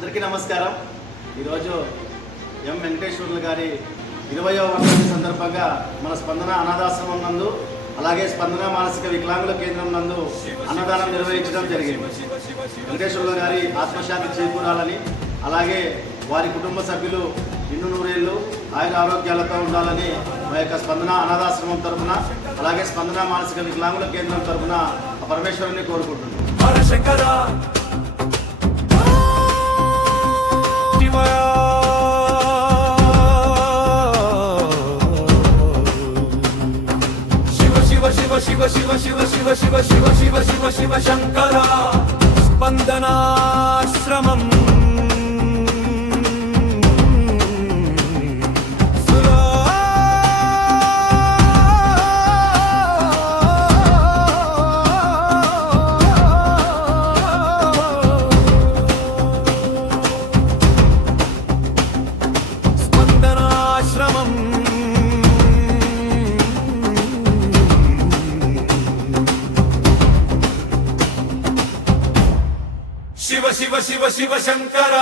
అందరికీ నమస్కారం. ఈరోజు ఎం వెంకటేశ్వర్లు గారి 20వ వర్ధంతి సందర్భంగా మన స్పందన అనాథాశ్రమం నందు అలాగే స్పందన మానసిక వికలాంగుల కేంద్రం నందు అన్నదానం నిర్వహించడం జరిగింది. వెంకటేశ్వర్లు గారి ఆత్మశాంతి చేకూరాలని, అలాగే వారి కుటుంబ సభ్యులు నిండు నూరేళ్లు ఆయుర ఆరోగ్యాలతో ఉండాలని మా యొక్క స్పందన అనాథాశ్రమం తరఫున అలాగే స్పందన మానసిక వికలాంగుల కేంద్రం తరఫున పరమేశ్వరుని కోరుకుంటున్నాను. శివ శివ శివ శివ శివ శివ శివ శివ శివ శంకర స్పందనాశ్రమం శివ శివ శివ శివ శంకర